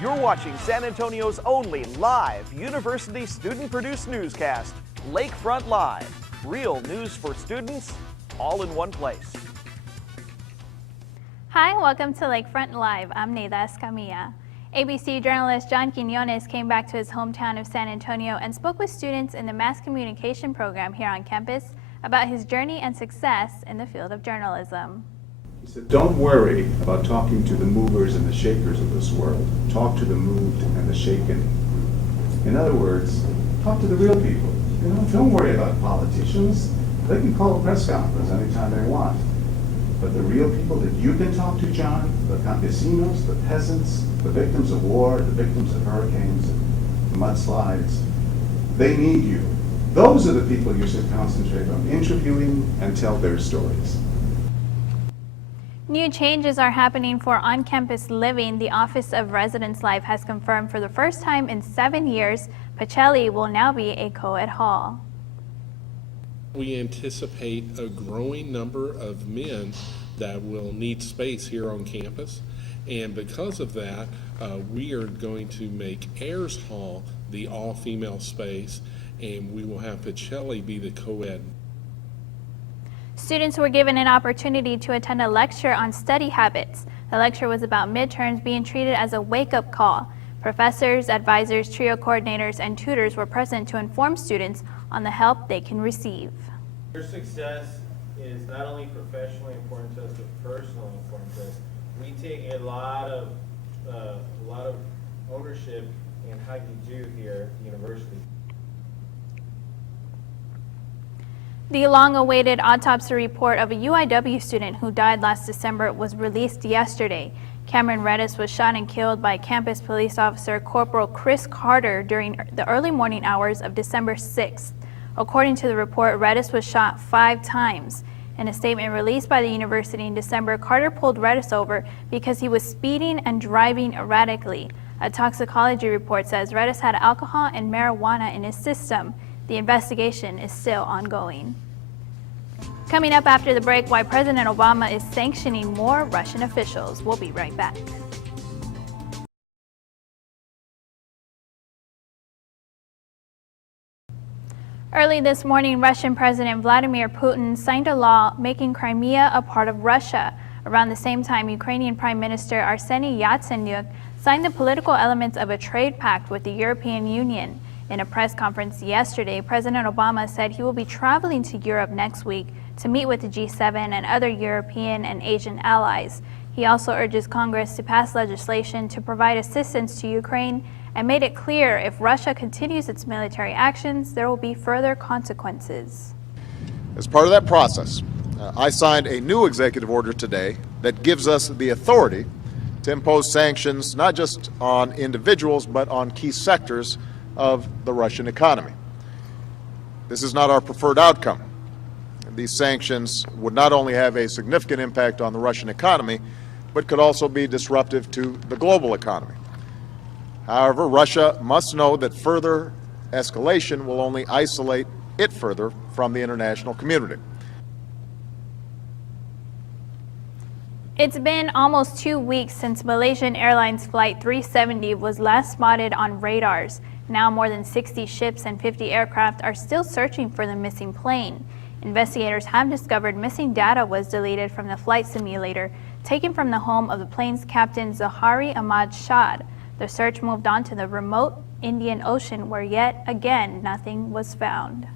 You're watching San Antonio's only live university student-produced newscast, Lakefront Live. Real news for students, all in one place. Hi, welcome to Lakefront Live. I'm Neida Escamilla. ABC journalist John Quiñones came back to his hometown of San Antonio and spoke with students in the mass communication program here on campus about his journey and success in the field of journalism. He said, don't worry about talking to the movers and the shakers of this world. Talk to the moved and the shaken. In other words, talk to the real people. Don't worry about politicians. They can call a press conference anytime they want. But the real people that you can talk to, John, the campesinos, the peasants, the victims of war, the victims of hurricanes and mudslides, they need you. Those are the people you should concentrate on interviewing and tell their stories. New changes are happening for on-campus living. The Office of Residence Life has confirmed for the first time in 7 years, Pacelli will now be a co-ed hall. We anticipate a growing number of men that will need space here on campus, and because of that, we are going to make Ayers Hall the all-female space, and we will have Pacelli be the co-ed. Students were given an opportunity to attend a lecture on study habits. The lecture was about midterms being treated as a wake-up call. Professors, advisors, trio coordinators, and tutors were present to inform students on the help they can receive. Your success is not only professionally important to us, but personally important to us. We take a lot of ownership in how you do here at the university. The long-awaited autopsy report of a UIW student who died last December was released yesterday. Cameron Redis was shot and killed by campus police officer Corporal Chris Carter during the early morning hours of December 6th. According to the report, Redis was shot 5 times. In a statement released by the university in December, Carter pulled Redis over because he was speeding and driving erratically. A toxicology report says Redis had alcohol and marijuana in his system. The investigation is still ongoing. Coming up after the break, why President Obama is sanctioning more Russian officials. We'll be right back. Early this morning, Russian President Vladimir Putin signed a law making Crimea a part of Russia. Around the same time, Ukrainian Prime Minister Arseniy Yatsenyuk signed the political elements of a trade pact with the European Union. In a press conference yesterday, President Obama said he will be traveling to Europe next week to meet with the G7 and other European and Asian allies. He also urges Congress to pass legislation to provide assistance to Ukraine and made it clear if Russia continues its military actions, there will be further consequences. As part of that process, I signed a new executive order today that gives us the authority to impose sanctions not just on individuals but on key sectors of the Russian economy. This is not our preferred outcome. These sanctions would not only have a significant impact on the Russian economy, but could also be disruptive to the global economy. However, Russia must know that further escalation will only isolate it further from the international community. It's been almost 2 weeks since Malaysian Airlines Flight 370 was last spotted on radars. Now more than 60 ships and 50 aircraft are still searching for the missing plane. Investigators have discovered missing data was deleted from the flight simulator taken from the home of the plane's captain Zahari Ahmad Shad. The search moved on to the remote Indian Ocean where yet again nothing was found.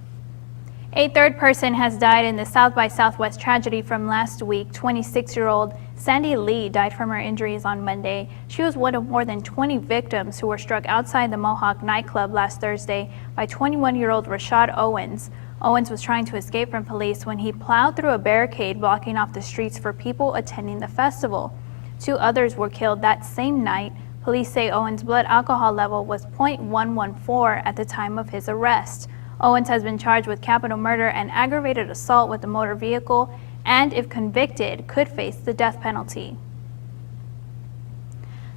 A third person has died in the South by Southwest tragedy from last week. 26-year-old Sandy Lee died from her injuries on Monday. She was one of more than 20 victims who were struck outside the Mohawk nightclub last Thursday by 21-year-old Rashad Owens. Owens was trying to escape from police when he plowed through a barricade blocking off the streets for people attending the festival. 2 others were killed that same night. Police say Owens' blood alcohol level was .114 at the time of his arrest. Owens has been charged with capital murder and aggravated assault with a motor vehicle, and if convicted, could face the death penalty.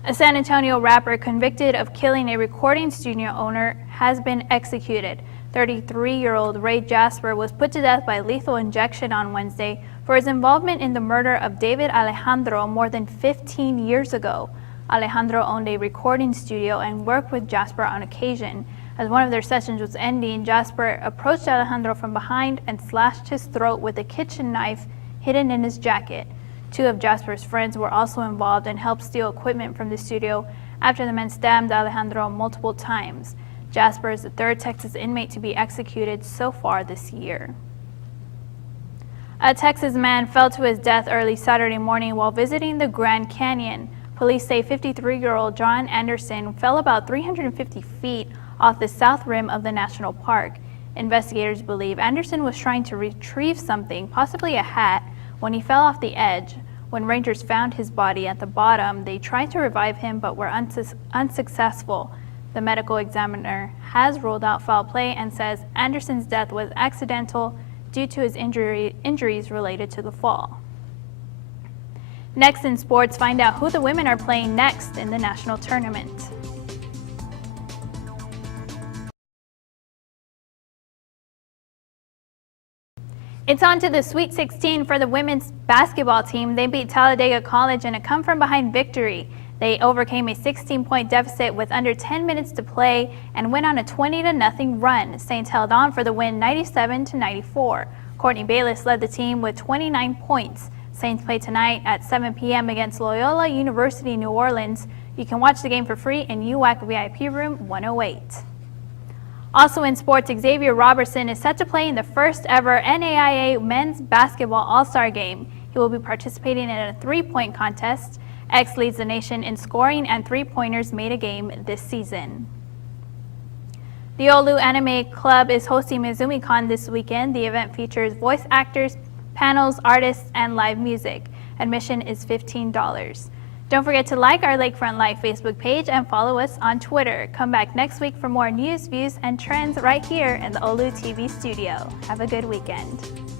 A San Antonio rapper convicted of killing a recording studio owner has been executed. 33-year-old Ray Jasper was put to death by lethal injection on Wednesday for his involvement in the murder of David Alejandro more than 15 years ago. Alejandro owned a recording studio and worked with Jasper on occasion. As one of their sessions was ending, Jasper approached Alejandro from behind and slashed his throat with a kitchen knife hidden in his jacket. Two of Jasper's friends were also involved and helped steal equipment from the studio after the men stabbed Alejandro multiple times. Jasper is the third Texas inmate to be executed so far this year. A Texas man fell to his death early Saturday morning while visiting the Grand Canyon. Police say 53-year-old John Anderson fell about 350 feet off the south rim of the national park. Investigators believe Anderson was trying to retrieve something, possibly a hat, when he fell off the edge. When rangers found his body at the bottom, they tried to revive him but were unsuccessful. The medical examiner has ruled out foul play and says Anderson's death was accidental due to his injuries related to the fall. Next in sports, find out who the women are playing next in the national tournament. It's on to the Sweet 16 for the women's basketball team. They beat Talladega College in a come-from-behind victory. They overcame a 16-point deficit with under 10 minutes to play and went on a 20-0 run. Saints held on for the win 97-94. Courtney Bayless led the team with 29 points. Saints play tonight at 7 p.m. against Loyola University New Orleans. You can watch the game for free in UWAC VIP room 108. Also in sports, Xavier Roberson is set to play in the first ever NAIA Men's Basketball All-Star Game. He will be participating in a three-point contest. X leads the nation in scoring and three-pointers made a game this season. The OLLU Anime Club is hosting MizumiCon this weekend. The event features voice actors, panels, artists, and live music. Admission is $15. Don't forget to like our Lakefront Live Facebook page and follow us on Twitter. Come back next week for more news, views, and trends right here in the OLLU TV studio. Have a good weekend.